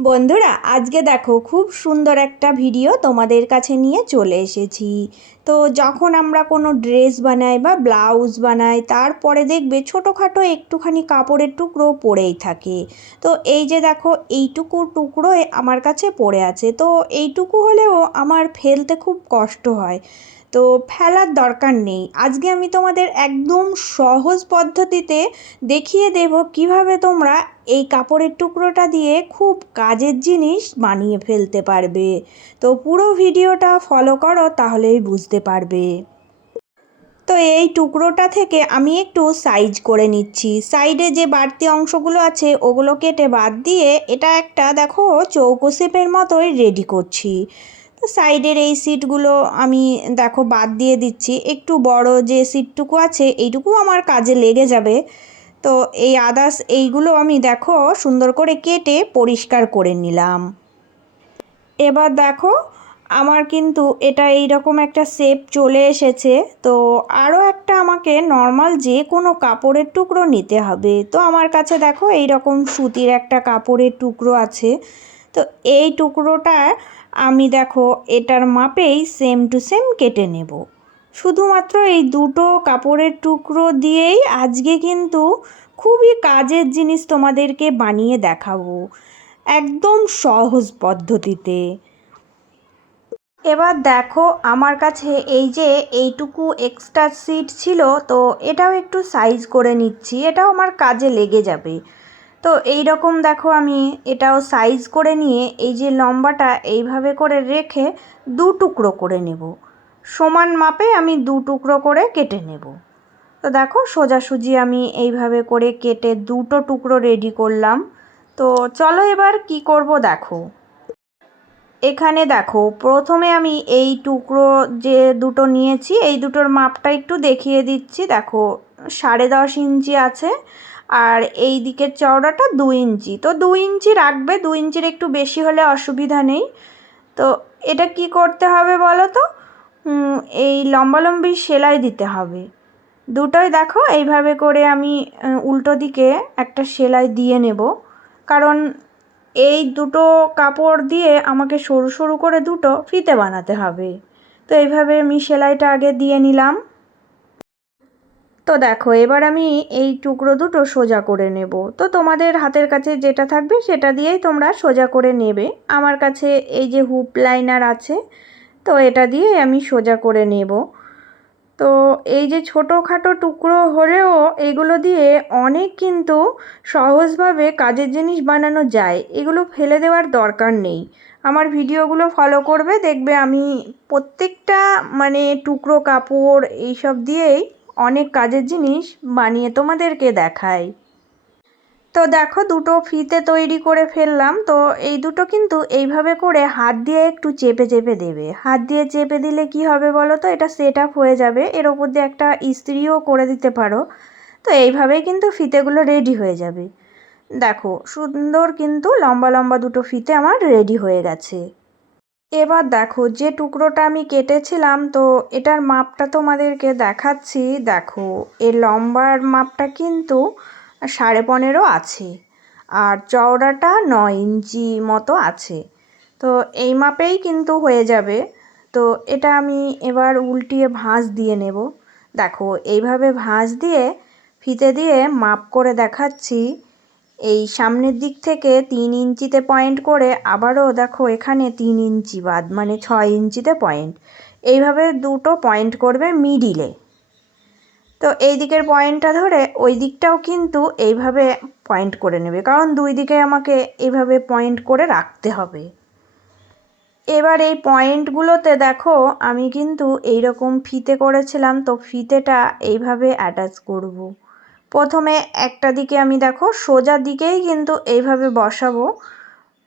বন্ধুরা আজকে দেখো খুব সুন্দর একটা ভিডিও তোমাদের কাছে নিয়ে চলে এসেছি। তো যখন আমরা কোনো ড্রেস বানাই বা ব্লাউজ বানাই তারপরে দেখবে ছোটোখাটো একটুখানি কাপড়ের টুকরো পড়েই থাকে। তো এই যে দেখো এইটুকু টুকরো আমার কাছে পড়ে আছে, তো এইটুকু হলেও আমার ফেলতে খুব কষ্ট হয়। তো ফেলার দরকার নেই, আজকে আমি তোমাদের একদম সহজ পদ্ধতিতে দেখিয়ে দেব কিভাবে তোমরা এই কাপড়ের টুকরোটা দিয়ে খুব কাজের জিনিস বানিয়ে ফেলতে পারবে। তো পুরো ভিডিওটা ফলো করো, তাহলেই বুঝতে পারবে। তো এই টুকরোটা থেকে আমি একটু সাইজ করে নিচ্ছি, সাইডে যে বাড়তি অংশগুলো আছে ওগুলো কেটে বাদ দিয়ে এটা একটা দেখো চৌকো শেপের মতোই রেডি করছি। তো সাইডের এই সিটগুলো আমি দেখো বাদ দিয়ে দিচ্ছি, একটু বড় যে সিটটুকু আছে এইটুকু আমার কাজে লেগে যাবে। তো এই আদার্স এইগুলো আমি দেখো সুন্দর করে কেটে পরিষ্কার করে নিলাম। এবার দেখো আমার কিন্তু এটা এইরকম একটা শেপ চলে এসেছে। তো আরও একটা আমাকে নর্মাল যে কোনো কাপড়ের টুকরো নিতে হবে। তো আমার কাছে দেখো এইরকম সুতির একটা কাপড়ের টুকরো আছে। তো এই টুকরোটা আমি দেখো এটার মাপেই সেম টু সেম কেটে নেব। শুধুমাত্র এই দুটো কাপড়ের টুকরো দিয়েই আজকে কিন্তু খুবই কাজের জিনিস তোমাদেরকে বানিয়ে দেখাবো, একদম সহজ পদ্ধতিতে। এবার দেখো আমার কাছে এই যে এইটুকু এক্সট্রা সিট ছিল, তো এটাও একটু সাইজ করে নিচ্ছি, এটাও আমার কাজে লেগে যাবে। তো এই রকম দেখো আমি এটাও সাইজ করে নিয়ে এই যে লম্বাটা এইভাবে করে রেখে দু টুকরো করে নেব। সমান মাপে আমি দু টুকরো করে কেটে নেব। তো দেখো সোজাসুজি আমি এইভাবে করে কেটে দুটো টুকরো রেডি করলাম। তো চলো এবার কি করব দেখো। এখানে দেখো প্রথমে আমি এই টুকরো যে দুটো নিয়েছি এই দুটোর মাপটা একটু দেখিয়ে দিচ্ছি। দেখো 10.5 ইঞ্চি আছে, আর এই দিকের চওড়াটা 2 ইঞ্চি। তো 2 ইঞ্চি রাখবে, 2 ইঞ্চির একটু বেশি হলে অসুবিধা নেই। তো এটা কি করতে হবে বলো তো, এই লম্বালম্বি সেলাই দিতে হবে দুটোই। দেখো এইভাবে করে আমি উল্টো দিকে একটা সেলাই দিয়ে নেব, কারণ এই দুটো কাপড় দিয়ে আমাকে সরু সরু করে দুটো ফিতে বানাতে হবে। তো এইভাবে আমি সেলাইটা আগে দিয়ে নিলাম। তো দেখো এবার আমি এই টুকরো দুটো সোজা করে নেব। তো তোমাদের হাতের কাছে যেটা থাকবে সেটা দিয়েই তোমরা সোজা করে নেবে। আমার কাছে এই যে হুপ লাইনার আছে, তো এটা দিয়ে আমি সোজা করে নেব। তো এই যে ছোটোখাটো টুকরো হলেও এগুলো দিয়ে অনেক কিন্তু সহজভাবে কাজের জিনিস বানানো যায়, এগুলো ফেলে দেওয়ার দরকার নেই। আমার ভিডিওগুলো ফলো করবে, দেখবে আমি প্রত্যেকটা মানে টুকরো কাপড় এইসব দিয়েই অনেক কাজের জিনিস বানিয়ে তোমাদেরকে দেখাই। তো দেখো দুটো ফিতে তৈরি করে ফেললাম। তো এই দুটো কিন্তু এইভাবে করে হাত দিয়ে একটু চেপে চেপে দেবে, হাত দিয়ে চেপে দিলে কি হবে বলো তো, এটা সেট আপ হয়ে যাবে। এর ওপর দিয়ে একটা ইস্ত্রিও করে দিতে পারো। তো এইভাবেই কিন্তু ফিতেগুলো রেডি হয়ে যাবে। দেখো সুন্দর কিন্তু লম্বা লম্বা দুটো ফিতে আমার রেডি হয়ে গেছে। এবার দেখো যে টুকরোটা আমি কেটেছিলাম, তো এটার মাপটা তোমাদেরকে দেখাচ্ছি। দেখো এর লম্বার মাপটা কিন্তু 15.5 আছে, আর চওড়াটা 9 ইঞ্চি মতো আছে। তো এই মাপেই কিন্তু হয়ে যাবে। তো এটা আমি এবার উল্টিয়ে ভাঁজ দিয়ে নেব। দেখো এইভাবে ভাঁজ দিয়ে ফিতে দিয়ে মাপ করে দেখাচ্ছি। এই সামনের দিক থেকে 3 ইঞ্চিতে পয়েন্ট করে আবারও দেখো এখানে 3 ইঞ্চি বাদ, মানে 6 ইঞ্চিতে পয়েন্ট। এইভাবে দুটো পয়েন্ট করবে মিডিলে। তো এই দিকের পয়েন্টটা ধরে ওই দিকটাও কিন্তু এইভাবে পয়েন্ট করে নেবে, কারণ দুই দিকে আমাকে এইভাবে পয়েন্ট করে রাখতে হবে। এবার এই পয়েন্টগুলোতে দেখো আমি কিন্তু এই রকম ফিতে করেছিলাম, তো ফিতেটা এইভাবে অ্যাটাচ করব। প্রথমে একটা দিকে আমি দেখো সোজা দিকেই কিন্তু এইভাবে বসাবো,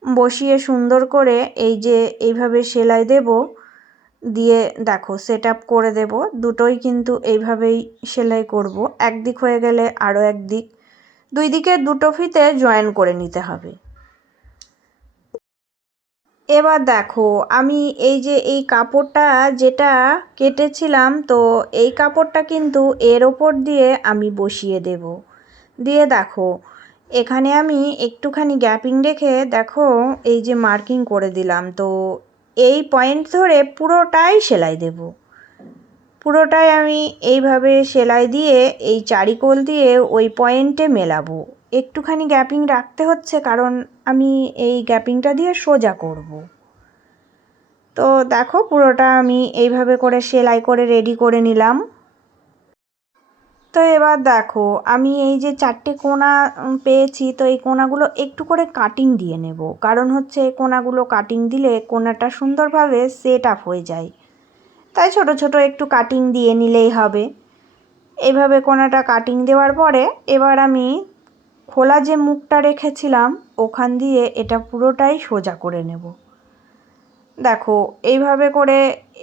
বসিয়ে সুন্দর করে এই যে এইভাবে সেলাই দেব, দিয়ে দেখো সেট আপ করে দেব। দুটোই কিন্তু এইভাবেই সেলাই করব। একদিক হয়ে গেলে আরও একদিক, দুই দিকে দুটো ফিতে জয়েন করে নিতে হবে। এবার দেখো আমি এই যে এই কাপড়টা যেটা কেটেছিলাম, তো এই কাপড়টা কিন্তু এর ওপর দিয়ে আমি বসিয়ে দেব। দিয়ে দেখো এখানে আমি একটুখানি গ্যাপিং রেখে দেখো এই যে মার্কিং করে দিলাম। তো এই পয়েন্ট ধরে পুরোটাই সেলাই দেব। পুরোটাই আমি এইভাবে সেলাই দিয়ে এই চারিকোল দিয়ে ওই পয়েন্টে মেলাবো। একটুখানি গ্যাপিং রাখতে হচ্ছে, কারণ আমি এই গ্যাপিংটা দিয়ে সোজা করব। তো দেখো পুরোটা আমি এইভাবে করে সেলাই করে রেডি করে নিলাম। তো এবার দেখো আমি এই যে 4টে কোণা পেয়েছি, তো এই কোণাগুলো একটু করে কাটিং দিয়ে নেব। কারণ হচ্ছে কোণাগুলো কাটিং দিলে কোণাটা সুন্দরভাবে সেট আপ হয়ে যায়, তাই ছোট ছোট একটু কাটিং দিয়ে নিলেই হবে। এইভাবে কোণাটা কাটিং দেওয়ার পরে এবার আমি খোলা যে মুখটা রেখেছিলাম ওখান দিয়ে এটা পুরোটাই সোজা করে নেব। দেখো এইভাবে করে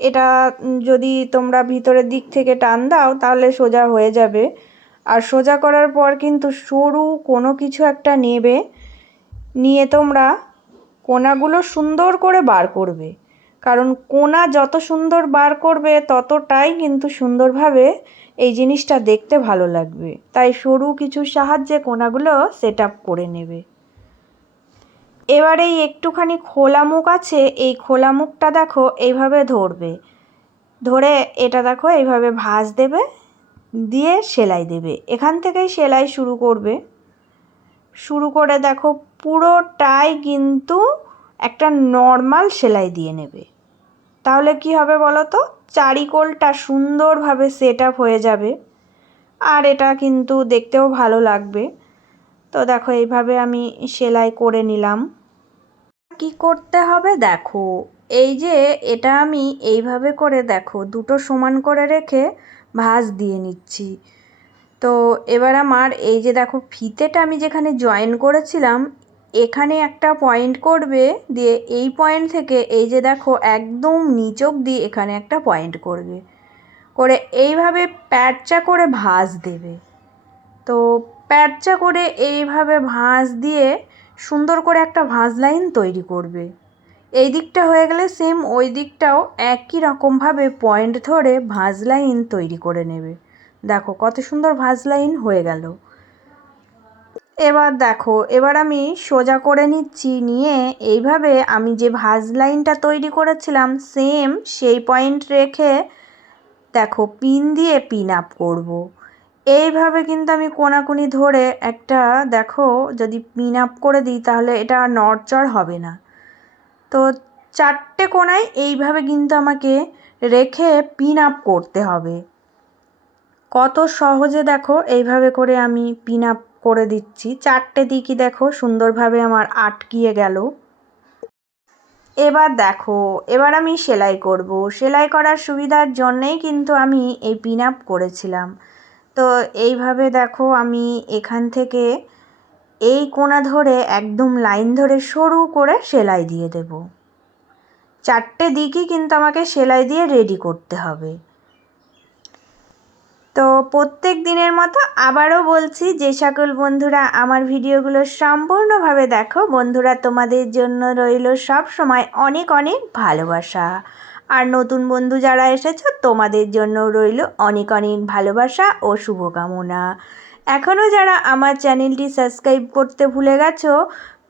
এটা যদি তোমরা ভিতরের দিক থেকে টান দাও তাহলে সোজা হয়ে যাবে। আর সোজা করার পর কিন্তু সরু কোনো কিছু একটা নেবে, নিয়ে তোমরা কোণাগুলো সুন্দর করে বার করবে। কারণ কোণা যত সুন্দর বার করবে ততটাই কিন্তু সুন্দরভাবে এই জিনিসটা দেখতে ভালো লাগবে। তাই সরু কিছুর সাহায্যে কোণাগুলো সেট আপ করে নেবে। এবার এই একটুখানি খোলা মুখ আছে, এই খোলা মুখটা দেখো এইভাবে ধরবে, ধরে এটা দেখো এইভাবে ভাঁজ দেবে, দিয়ে সেলাই দেবে। এখান থেকেই সেলাই শুরু করবে। শুরু করে দেখো পুরোটাই কিন্তু একটা নর্মাল সেলাই দিয়ে নেবে। তাহলে কি হবে বলো তো, চারিকোলটা সুন্দরভাবে সেট আপ হয়ে যাবে, আর এটা কিন্তু দেখতেও ভালো লাগবে। তো দেখো এইভাবে আমি সেলাই করে নিলাম। কি করতে হবে দেখো, এই যে এটা আমি এইভাবে করে দেখো দুটো সমান করে রেখে ভাঁজ দিয়ে নিচ্ছি। তো এবার আমার এই যে দেখো ফিতেটা আমি যেখানে জয়েন করেছিলাম এখানে একটা পয়েন্ট করবে, দিয়ে এই পয়েন্ট থেকে এই যে দেখো একদম নিচ অবধি এখানে একটা পয়েন্ট করবে, করে এইভাবে প্যাঁচা করে ভাঁজ দেবে। তো প্যাঁচা করে এইভাবে ভাঁজ দিয়ে সুন্দর করে একটা ভাঁজ লাইন তৈরি করবে। এই দিকটা হয়ে গেলে সেম ওই দিকটাও একই রকমভাবে পয়েন্ট ধরে ভাঁজ লাইন তৈরি করে নেবে। দেখো কত সুন্দর ভাঁজ লাইন হয়ে গেল। এবার দেখো এবার আমি সোজা করে নিচ্ছি, নিয়ে এইভাবে আমি যে ভাঁজ লাইনটা তৈরি করেছিলাম সেম সেই পয়েন্ট রেখে দেখো পিন দিয়ে পিন আপ করবো। এইভাবে কিন্তু আমি কোনাকুনি ধরে একটা দেখো যদি পিন আপ করে দিই তাহলে এটা নড়চড় হবে না। তো 4টে কোণায় এইভাবে কিন্তু আমাকে রেখে পিন আপ করতে হবে। কত সহজে দেখো এইভাবে করে আমি পিন আপ করে দিচ্ছি। 4টে দিকই দেখো সুন্দরভাবে আমার আটকিয়ে গেল। এবার দেখো এবার আমি সেলাই করব। সেলাই করার সুবিধার জন্যেই কিন্তু আমি এই পিন আপ করেছিলাম। তো এইভাবে দেখো আমি এখান থেকে এই কোণা ধরে একদম লাইন ধরে সরু করে সেলাই দিয়ে দেব। 4টে দিকই কিন্তু আমাকে সেলাই দিয়ে রেডি করতে হবে। তো প্রত্যেক দিনের মতো আবারও বলছি, যে সকল বন্ধুরা আমার ভিডিওগুলো সম্পূর্ণভাবে দেখো বন্ধুরা, তোমাদের জন্য রইল সব সময় অনেক অনেক ভালোবাসা। আর নতুন বন্ধু যারা এসেছো তোমাদের জন্য রইল অনেক অনেক ভালোবাসা ও শুভকামনা। এখনও যারা আমার চ্যানেলটি সাবস্ক্রাইব করতে ভুলে গেছো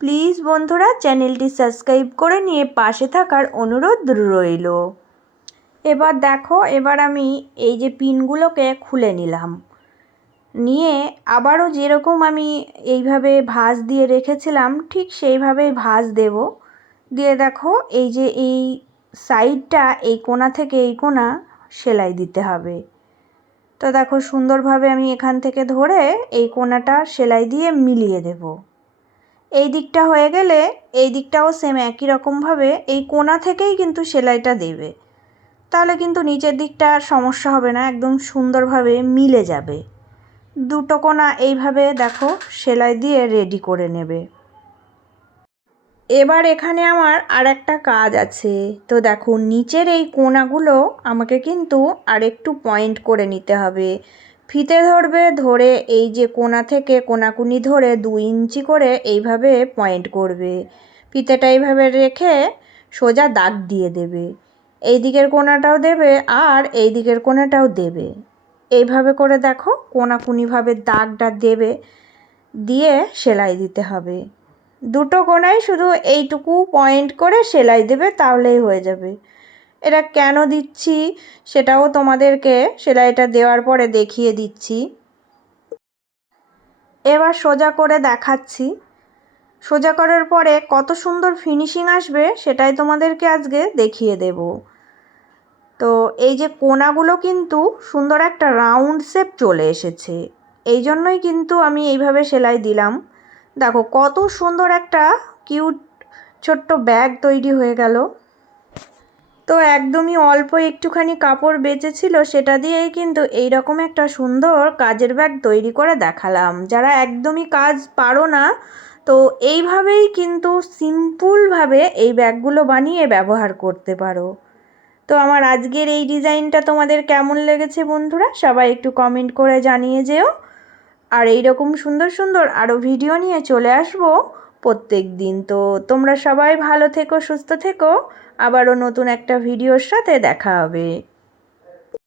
প্লিজ বন্ধুরা চ্যানেলটি সাবস্ক্রাইব করে নিয়ে পাশে থাকার অনুরোধ রইল। এবার দেখো এবার আমি এই যে পিনগুলোকে খুলে নিলাম, নিয়ে আবারও যেরকম আমি এইভাবে ভাঁজ দিয়ে রেখেছিলাম ঠিক সেইভাবেই ভাঁজ দেব। দিয়ে দেখো এই যে এই সাইডটা এই কোণা থেকে এই কোণা সেলাই দিতে হবে। তো দেখো সুন্দরভাবে আমি এখান থেকে ধরে এই কোণাটা সেলাই দিয়ে মিলিয়ে দেব। এই দিকটা হয়ে গেলে এই দিকটাও সেম একই রকমভাবে এই কোণা থেকেই কিন্তু সেলাইটা দেবে, তাহলে কিন্তু নিচের দিকটা আর সমস্যা হবে না, একদম সুন্দরভাবে মিলে যাবে। দুটো কোণা এইভাবে দেখো সেলাই দিয়ে রেডি করে নেবে। এবার এখানে আমার আর একটা কাজ আছে। তো দেখো নিচের এই কোণাগুলো আমাকে কিন্তু আর একটু পয়েন্ট করে নিতে হবে। ফিতে ধরবে, ধরে এই যে কোণা থেকে কোণাকুনি ধরে 2 ইঞ্চি করে এইভাবে পয়েন্ট করবে। ফিতেটা এইভাবে রেখে সোজা দাগ দিয়ে দেবে। এই দিকের কোণাটাও দেবে আর এই দিকের কোণাটাও দেবে। এইভাবে করে দেখো কোণাকুনিভাবে দাগটা দেবে। দিয়ে সেলাই দিতে হবে। দুটো কোণায় শুধু এইটুকু পয়েন্ট করে সেলাই দেবে, তাহলেই হয়ে যাবে। এটা কেন দিচ্ছি সেটাও তোমাদেরকে সেলাইটা দেওয়ার পরে দেখিয়ে দিচ্ছি। এবার সোজা করে দেখাচ্ছি। সোজা করার পরে কত সুন্দর ফিনিশিং আসবে সেটাই তোমাদেরকে আজকে দেখিয়ে দেব। তো এই যে কোণাগুলো কিন্তু সুন্দর একটা রাউন্ড শেপ চলে এসেছে, এই জন্যই কিন্তু আমি এইভাবে সেলাই দিলাম। দেখো কত সুন্দর একটা কিউট ছোট্ট ব্যাগ তৈরি হয়ে গেল। তো একদমই অল্প একটুখানি কাপড় বেঁচেছিল, সেটা দিয়েই কিন্তু এই রকম একটা সুন্দর কাজের ব্যাগ তৈরি করে দেখালাম। যারা একদমই কাজ পারো না, তো এইভাবেই কিন্তু সিম্পলভাবে এই ব্যাগগুলো বানিয়ে ব্যবহার করতে পারো। তো আমার আজকের এই ডিজাইনটা তোমাদের কেমন লেগেছে বন্ধুরা, সবাই একটু কমেন্ট করে জানিয়ে যেও। আর এই রকম সুন্দর সুন্দর আরও ভিডিও নিয়ে চলে আসবো প্রত্যেক দিন। তো তোমরা সবাই ভালো থেকো, সুস্থ থেকো, আবারও নতুন একটা ভিডিওর সাথে দেখা হবে।